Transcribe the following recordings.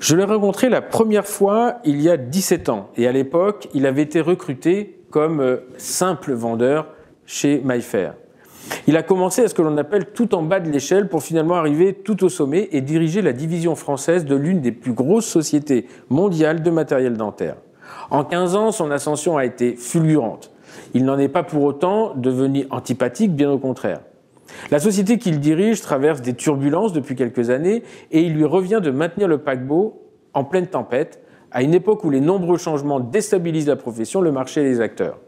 Je l'ai rencontré la première fois il y a 17 ans et à l'époque, il avait été recruté comme simple vendeur chez MyFair. Il a commencé à ce que l'on appelle tout en bas de l'échelle pour finalement arriver tout au sommet et diriger la division française de l'une des plus grosses sociétés mondiales de matériel dentaire. En 15 ans, son ascension a été fulgurante. Il n'en est pas pour autant devenu antipathique, bien au contraire. La société qu'il dirige traverse des turbulences depuis quelques années et il lui revient de maintenir le paquebot en pleine tempête, à une époque où les nombreux changements déstabilisent la profession, le marché et les acteurs.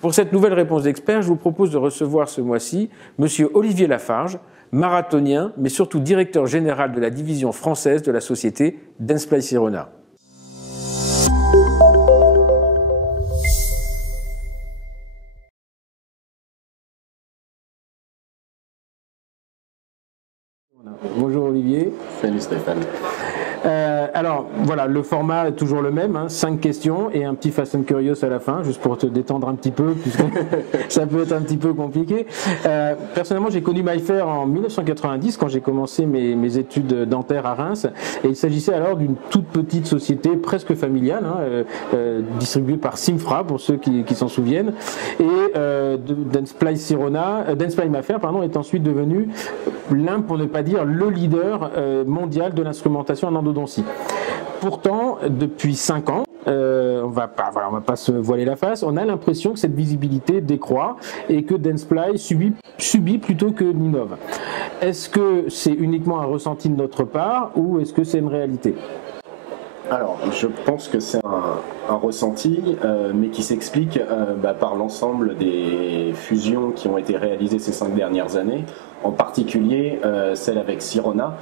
Pour cette nouvelle réponse d'expert, je vous propose de recevoir ce mois-ci M. Olivier Lafarge, marathonien, mais surtout directeur général de la division française de la société Dentsply Sirona. Bonjour Olivier. Salut Stéphane. Alors voilà, le format est toujours le même, 5 questions et un petit Fast and Curious à la fin, juste pour te détendre un petit peu, puisque ça peut être un petit peu compliqué. Personnellement, j'ai connu MyFair en 1990 quand j'ai commencé mes études dentaires à Reims, et il s'agissait alors d'une toute petite société presque familiale, distribuée par Simfra pour ceux qui s'en souviennent, et Dentsply MyFair est ensuite devenu l'un, pour ne pas dire le leader mondial de l'instrumentation en endodontie. Pourtant, depuis 5 ans, on va pas se voiler la face, on a l'impression que cette visibilité décroît et que Dentsply subit plutôt que n'innove. Est-ce que c'est uniquement un ressenti de notre part ou est-ce que c'est une réalité ? Alors, je pense que c'est un ressenti, mais qui s'explique par l'ensemble des fusions qui ont été réalisées ces 5 dernières années, en particulier celle avec Sirona,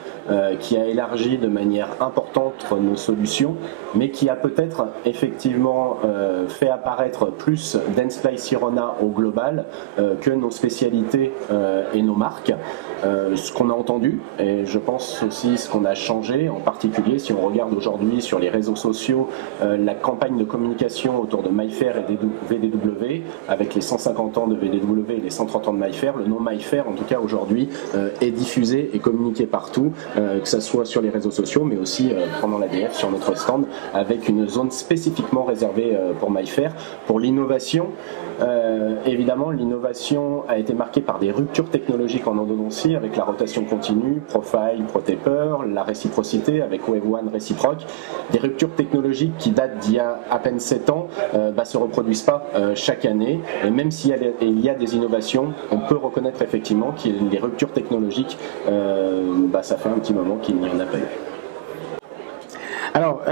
qui a élargi de manière importante nos solutions, mais qui a peut-être effectivement fait apparaître plus Dentsply Sirona au global que nos spécialités et nos marques. Ce qu'on a entendu, et je pense aussi ce qu'on a changé, en particulier si on regarde aujourd'hui sur les réseaux sociaux la campagne de communication autour de MyFair et VDW, avec les 150 ans de VDW et les 130 ans de MyFair, le nom MyFair en tout cas aujourd'hui est diffusé et communiqué partout, que ce soit sur les réseaux sociaux mais aussi pendant l'ADF sur notre stand, avec une zone spécifiquement réservée pour MyFair. Pour l'innovation, évidemment l'innovation a été marquée par des ruptures technologiques en endodontie avec la rotation continue, Profile, ProTaper, la réciprocité avec Wave One réciproque, des ruptures technologiques qui datent d'il y a à peine 7 ans se reproduisent pas chaque année, et même s'il y a des innovations, on peut reconnaître effectivement qu'il y a des ruptures technologiques, ça fait un petit moment qu'il n'y en a pas eu. Alors,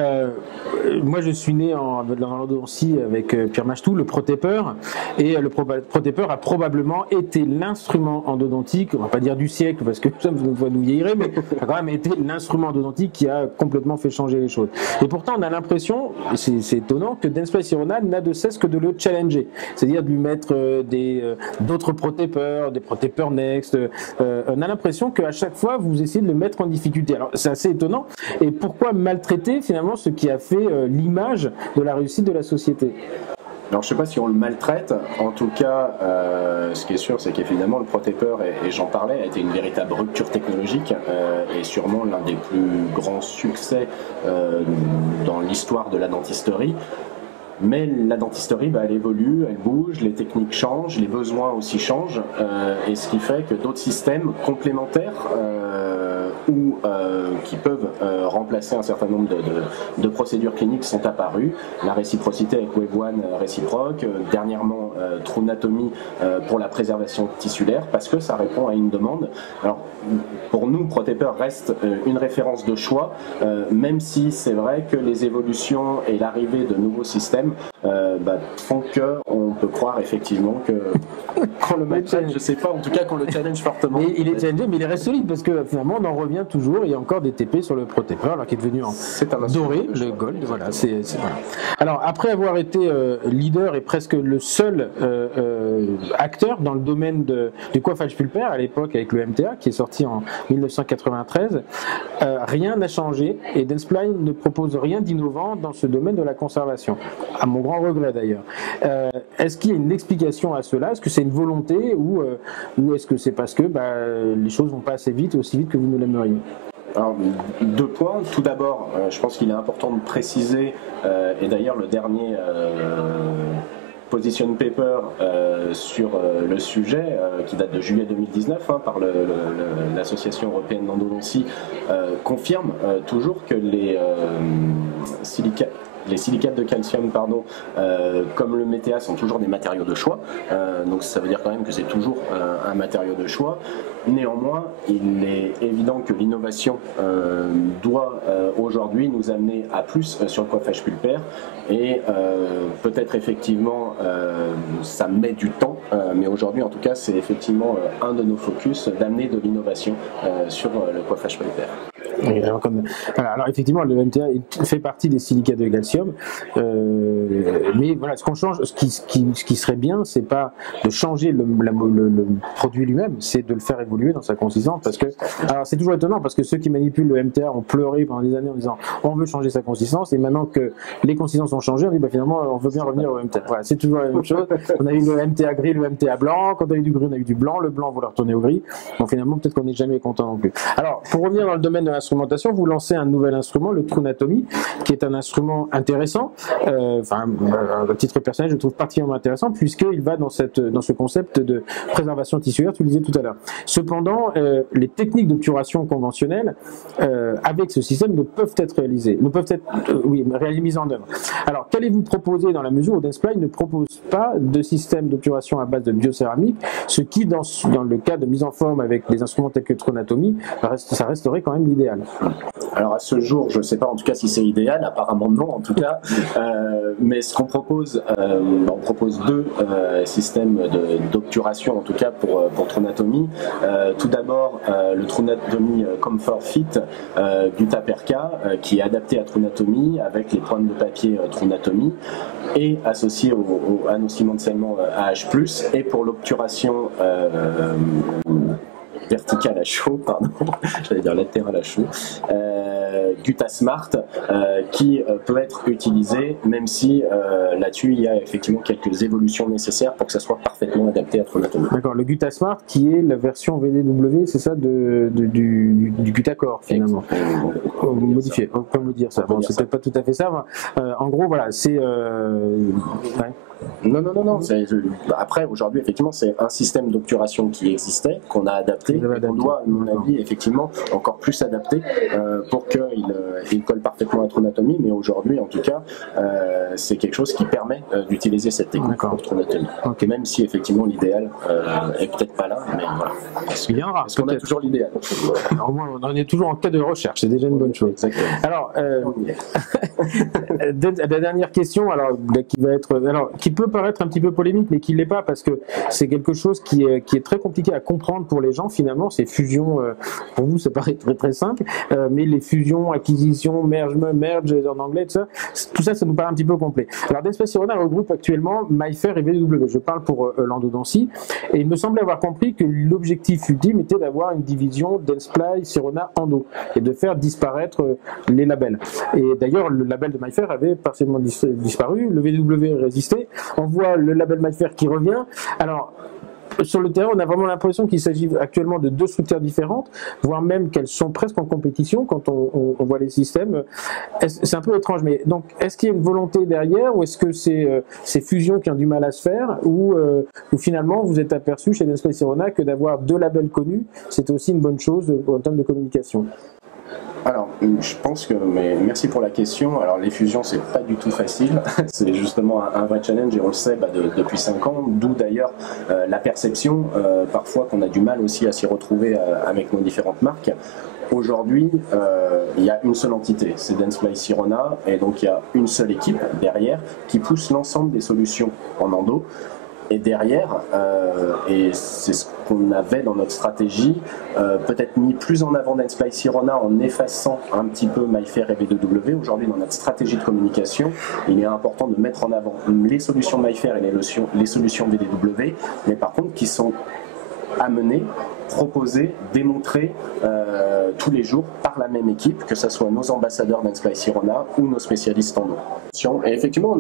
moi je suis né dans l'endodontie avec Pierre Machtou, le ProTaper, et le ProTaper a probablement été l'instrument endodontique, on va pas dire du siècle parce que ça nous vieillirait, mais a quand même été l'instrument endodontique qui a complètement fait changer les choses. Et pourtant on a l'impression, c'est étonnant, que Dentsply Sirona n'a de cesse que de le challenger, c'est-à-dire de lui mettre d'autres ProTaper, des ProTaper Next. On a l'impression qu'à chaque fois vous essayez de le mettre en difficulté. Alors c'est assez étonnant, et pourquoi maltraiter finalement ce qui a fait l'image de la réussite de la société? Alors je ne sais pas si on le maltraite, en tout cas ce qui est sûr c'est qu'évidemment le ProTaper, et j'en parlais, a été une véritable rupture technologique et sûrement l'un des plus grands succès dans l'histoire de la dentisterie. Mais la dentisterie, elle évolue, elle bouge, les techniques changent, les besoins aussi changent, et ce qui fait que d'autres systèmes complémentaires ou qui peuvent remplacer un certain nombre de procédures cliniques sont apparues. La réciprocité avec Wave One réciproque, dernièrement Trunatomie pour la préservation tissulaire, parce que ça répond à une demande. Alors pour nous, ProTaper reste une référence de choix, même si c'est vrai que les évolutions et l'arrivée de nouveaux systèmes font qu'on peut croire effectivement que qu'on le maltraite, je sais pas, en tout cas qu'on le challenge fortement. Mais il est challengé, mais il reste solide parce que finalement on en revient toujours. Il y a encore des TP sur le ProTaper, alors qui est devenu en doré, le gold. Voilà, voilà. Alors après avoir été leader et presque le seul acteur dans le domaine du coiffage pulpaire à l'époque avec le MTA qui est sorti en 1993, rien n'a changé et Dentsply ne propose rien d'innovant dans ce domaine de la conservation. À mon grand regret d'ailleurs. Est-ce qu'il y a une explication à cela? Est-ce que c'est une volonté ou est-ce que c'est parce que les choses vont pas assez vite, aussi vite que vous ne l'aimeriez? Alors, 2 points. Tout d'abord, je pense qu'il est important de préciser, et d'ailleurs le dernier position paper sur le sujet, qui date de juillet 2019 par l'Association européenne d'endodontie, confirme toujours que les silicates de calcium, comme le météa, sont toujours des matériaux de choix. Donc ça veut dire quand même que c'est toujours un matériau de choix. Néanmoins, il est évident que l'innovation doit aujourd'hui nous amener à plus sur le coiffage pulpaire. Et peut-être effectivement, ça met du temps, mais aujourd'hui en tout cas, c'est effectivement un de nos focus d'amener de l'innovation sur le coiffage pulpaire. Alors effectivement, le MTA fait partie des silicates de calcium, mais voilà, ce qu'on change, ce qui serait bien, c'est pas de changer le produit lui-même, c'est de le faire évoluer dans sa consistance, parce que, alors c'est toujours étonnant, parce que ceux qui manipulent le MTA ont pleuré pendant des années en disant on veut changer sa consistance, et maintenant que les consistances ont changé, on dit finalement on veut bien revenir au MTA. Voilà, c'est toujours la même chose. On a eu le MTA gris, le MTA blanc, quand on a eu du gris, on a eu du blanc, le blanc on va retourner au gris, donc finalement peut-être qu'on n'est jamais content non plus. Alors pour revenir dans le domaine de l'instrumentation, vous lancez un nouvel instrument, le Trunatomie, qui est un instrument intéressant, à titre personnel je le trouve particulièrement intéressant, puisqu'il va dans ce concept de préservation tissulaire, tu le disais tout à l'heure. Cependant, les techniques d'obturation conventionnelles avec ce système ne peuvent être mises en œuvre. Alors qu'allez-vous proposer dans la mesure où Dentsply ne propose pas de système d'obturation à base de biocéramique, ce qui dans le cas de mise en forme avec des instruments tels que Trunatomie, ça resterait quand même l'idéal. Alors à ce jour, je ne sais pas en tout cas si c'est idéal, apparemment non en tout cas, mais ce qu'on propose, on propose 2 systèmes d'obturation en tout cas pour Trunatomie. Tout d'abord le Trunatomie Comfort Fit Gutta-Perca, qui est adapté à Trunatomie avec les pointes de papier Trunatomie et associé à nos ciments de scellement AH+, et pour l'obturation verticale à chaud, j'allais dire latérale à chaud, Gutta Smart, qui peut être utilisé, même si là-dessus il y a effectivement quelques évolutions nécessaires pour que ça soit parfaitement adapté à Trunatomie. D'accord, le Gutta Smart qui est la version VDW, c'est ça, du Gutta-Core finalement. Modifié, on peut me dire ça. Bon, c'est peut-être pas tout à fait ça. En gros, voilà, c'est. Ouais. Non. Après, aujourd'hui, effectivement, c'est un système d'obturation qui existait, qu'on a adapté, et qu'on doit, à mon avis, effectivement, encore plus adapter pour qu'il colle parfaitement à Trunatomie. Mais aujourd'hui, en tout cas, c'est quelque chose qui permet d'utiliser cette technique pour Trunatomie. Okay. Même si, effectivement, l'idéal est peut-être pas là, mais voilà. Parce qu'on a toujours l'idéal. Au moins, on est toujours en cas de recherche, c'est déjà une bonne chose. Exactement. Alors, la dernière question, qui peut paraître un petit peu polémique, mais qui ne l'est pas, parce que c'est quelque chose qui est très compliqué à comprendre pour les gens, finalement. Ces fusions, pour vous, ça paraît très très simple, mais les fusions, acquisitions, merge en anglais, tout ça nous paraît un petit peu complet. Alors, Dentsply Sirona regroupe actuellement MyFair et VDW. Je parle pour l'endodontie, et il me semblait avoir compris que l'objectif ultime était d'avoir une division Dentsply Sirona Endo, et de faire disparaître les labels. Et d'ailleurs, le label de MyFair avait partiellement disparu, le VDW résistait. On voit le label MyFair qui revient. Alors, sur le terrain, on a vraiment l'impression qu'il s'agit actuellement de 2 structures différentes, voire même qu'elles sont presque en compétition quand on voit les systèmes. C'est un peu étrange, mais donc, est-ce qu'il y a une volonté derrière, ou est-ce que c'est ces fusions qui ont du mal à se faire, ou finalement vous êtes aperçu chez Dentsply Sirona que d'avoir 2 labels connus, c'était aussi une bonne chose en termes de communication? Alors, je pense que, mais merci pour la question. Alors, les fusions, c'est pas du tout facile. C'est justement un vrai challenge, et on le sait depuis 5 ans, d'où d'ailleurs la perception, parfois, qu'on a du mal aussi à s'y retrouver avec nos différentes marques. Aujourd'hui, il y a une seule entité, c'est Dentsply Sirona, et donc il y a une seule équipe derrière qui pousse l'ensemble des solutions en endo. Et derrière, et c'est ce qu'on avait dans notre stratégie, peut-être mis plus en avant Dentsply Sirona en effaçant un petit peu MyFair et VDW. Aujourd'hui, dans notre stratégie de communication, il est important de mettre en avant les solutions MyFair et les solutions VDW, mais par contre qui sont amener, proposer, démontrer tous les jours par la même équipe, que ce soit nos ambassadeurs d'Ensplay Sirona ou nos spécialistes en eau. Et effectivement,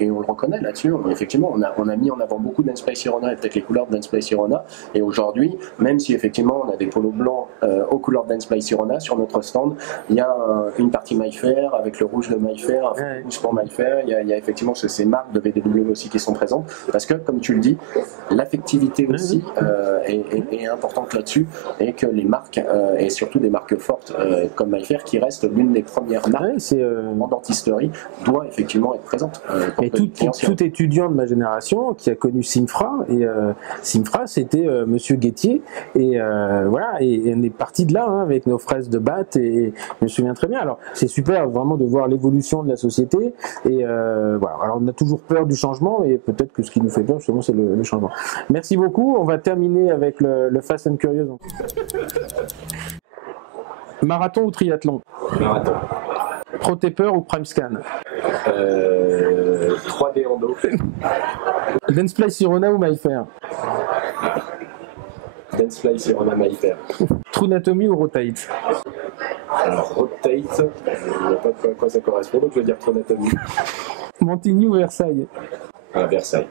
et on le reconnaît là-dessus, effectivement, on a mis en avant beaucoup d'Ensplay Sirona et peut-être les couleurs d'Ensplay Sirona. Et aujourd'hui, même si effectivement on a des polos blancs aux couleurs d'Ensplay Sirona sur notre stand, il y a une partie MyFair avec le rouge de MyFair, un fond rouge pour MyFair. Il y a effectivement ces marques de VDW aussi qui sont présentes, parce que comme tu le dis, l'affectivité aussi est importante là-dessus, et que les marques, et surtout des marques fortes comme MyFair, qui reste l'une des premières marques en dentisterie, doit effectivement être présente. Et tout étudiant de ma génération qui a connu Simfra, et Simfra c'était Monsieur Guettier, et voilà, et on est parti de là avec nos fraises de batte, et je me souviens très bien. Alors c'est super vraiment de voir l'évolution de la société, et voilà. Alors on a toujours peur du changement, et peut-être que ce qui nous fait peur justement c'est le changement. Merci beaucoup. On va terminer avec le Fast and Curious. Marathon ou triathlon? Marathon. Pro-taper ou prime scan? 3D endo. Densplay Sirona ou MyFair? Densplay Sirona MyFair. Trunatomy ou Rotate? Alors Rotate, je ne vois pas à quoi ça correspond, donc je vais dire Trunatomy. Montigny ou Versailles? Versailles.